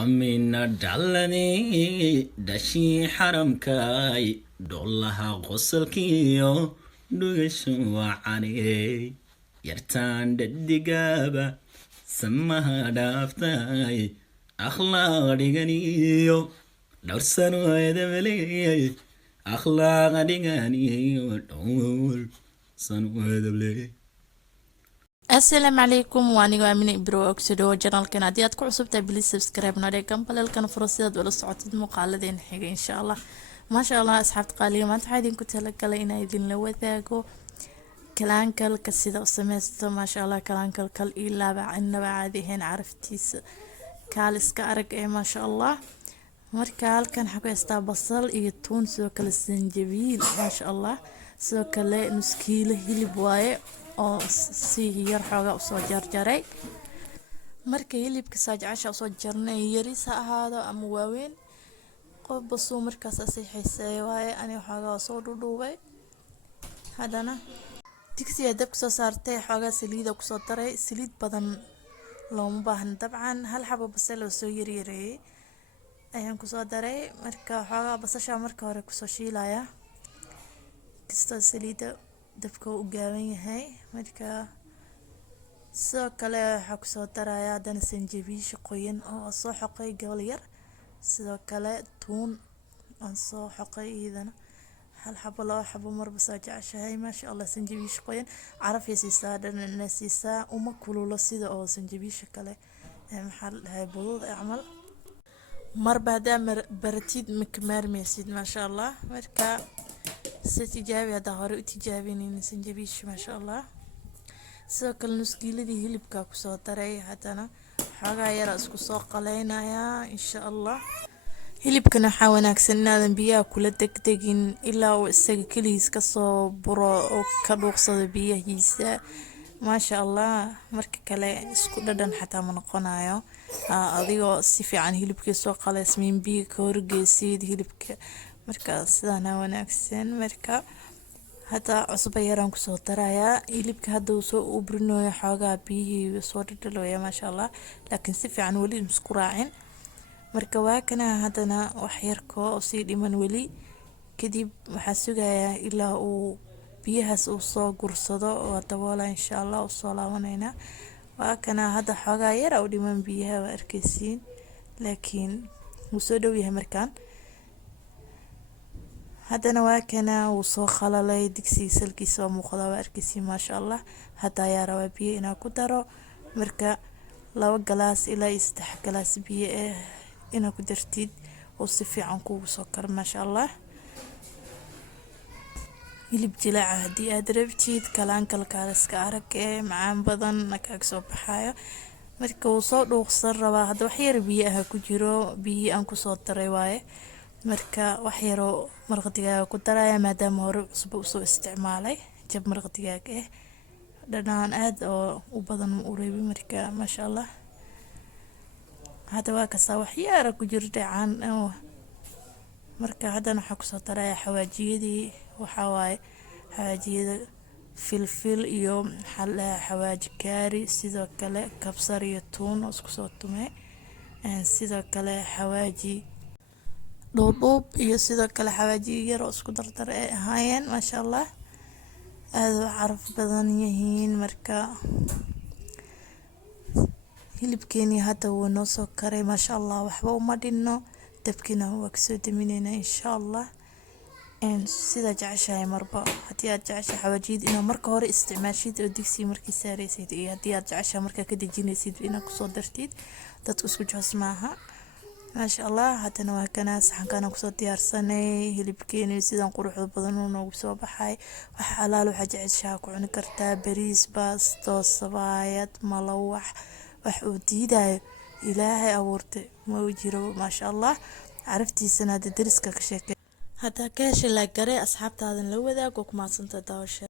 amina dhalani dhashii xaramkay dhollaha qosolkiyo dhugashu wacaney yartaan dhadigaaba samaha dhaaftay akhlaaq dhiganiyo dhowrsano edableey akhlaaq dhiganiyo dhowrsano edableey. السلام عليكم وأنا أمين إبرو أكسدو جنال كان عديات كل عصبتها بلي سبسكرايب ناري كم بلال كان فرصيات ولا صعود مقالدين حاجة إن شاء الله. ما شاء الله أصحاب قالي ما تحدين كنت لك لينا يدين لوثاقو كلان كل كسيدة وسمستو ما شاء الله كلان كل إلا بعنا بعدي هين عرفتيس كالس كأرق إيه ما شاء الله. مركال كان حكوا يستبصل يتون سوك السنجبيل ما شاء الله سوك اللي نسكيله اللي بواي oo si yar xoogaa usoo jarjaray markay hilibka saajacasha usoo jarnay yaris ha ahaado ama waaweyn qof basuu markaas asii xiiseeyo waaye ani xoogaa soo dhudhuubay hadana digsiga dabka soo saartay xoogaa saliida kusoo daray saliid badan looma baahna dabcan hal xabo basal oo soo yaryareeyay ayaan kusoo daray marka xoogaa basasha marka hore kusoo shiilaya kastoo saliida dabka u gaaban yahay marka sidoo kale waxa ku soo daraya hadana sanjabiil qoyan oo soo xoqay gobol yar sidoo kale tuun aan soo xoqay idana hal xabo laba xabo marba soo jeceshahay ma sha Allah sanjabiil qoyan caraf yasiisa dhana siisa uma kululo sida oo sanjabiil kale maxal hay budud amal marba hada baratid makmarmaysid ma sha Allah marka ستجابي هذا هوري تجابيني نسنجبيش ما شاء الله سوق النسكيلة دي هلبكا كسو تري هاتنا حاجة يرأس كسو قلينا يا إن شاء الله هلبكنا حاوناك سنادا بيا كل دقين إلا وإساق كليس كسو برا أو كالوغصة بيا هيسا ما شاء الله مركا كلا اسكو دادان حتى من قنايا أضيو السيفي عن هلبكا سو قلا اسمين بيا كورجي سيد هلبكا marka sidana wanaagsan marka hada cusub yaraan ku soo daraya hilibka hada uu soo ubrinoyo xoogaa biyo soo dhadhalooya ma sha Allah laakiin si fiican wali isku raacin marka waa kana hadana wax yar oo si dhiman wali kadib waxa sugaya ilaa uu biyahaas uu soo gursado oo daboola insha Allah oo soo laabanayna waa kana hada xoogaa yar oo dhiman biyaha waa arkaysiin laakiin uu soo dhow yahay markaan هذا نواكنا وصوخ على دكسي سلكي سوا مخضا واركسي ما شاء الله هذا يا روابي إنا كدرو مركا لو جلاس إلى يستح جلاس بيه إنا كدرتيد وصفي عنكو سكر ما شاء الله اللي بجلع هدي أدربتيد كلان كالكالس كارك معان بدن نكاك صوب حايا مركا وصوت وخسر روا هذا وحير بيه كجرو بيه أنكو صوت رواية marka wax yaro marqadiga ku daraya maadaama hore cusub u soo isticmaalay jab marqadiga dhanaan aad oo u badan u reebi marka ma sha Allah hada waa ka soo wax yaro ku jirtay caan marka hadana waxa ku soo daraya xawaajiyadii waxa waaye xawaajiyada filfil iyo xawaaji kaari sidoo kale kabsar iyo tuun oo isku soo tumay sidoo kale xawaaji دوب iyo sidoo kale xawaaji yar oo isku dardar ay ahaayeen ma sha Allah aad caraf badan yihiin marka hilibkeeni hada wuu noo soo karay ma sha Allah waxba uma dhinno dabkina waa ka soo daminayna insha Allah sida jeceshahay marba hadii aad jeceshahay xawaajid ina marka hore isticmaashid oo digsi markii saaraysid iyo hadii aad jeceshahay marka ka dejinaysid ina ku soo dartid dadku isku joos maaha ما شاء الله هاتنا وهكنا صحن كانوا كسو ديارساني هلبكيني سيدان قروحو بدنو نوغو سو بحاي وحالالو حاجة عشاكو عن كرتا بريس باستو صبايات ملوح وحو ديدايو إلهي أورتي موجيرو ما شاء الله عرفتي سنة درسكا كشاكي هاتا كاش اللي قري أصحاب تادن لو ذاك وكما سنتا داوشا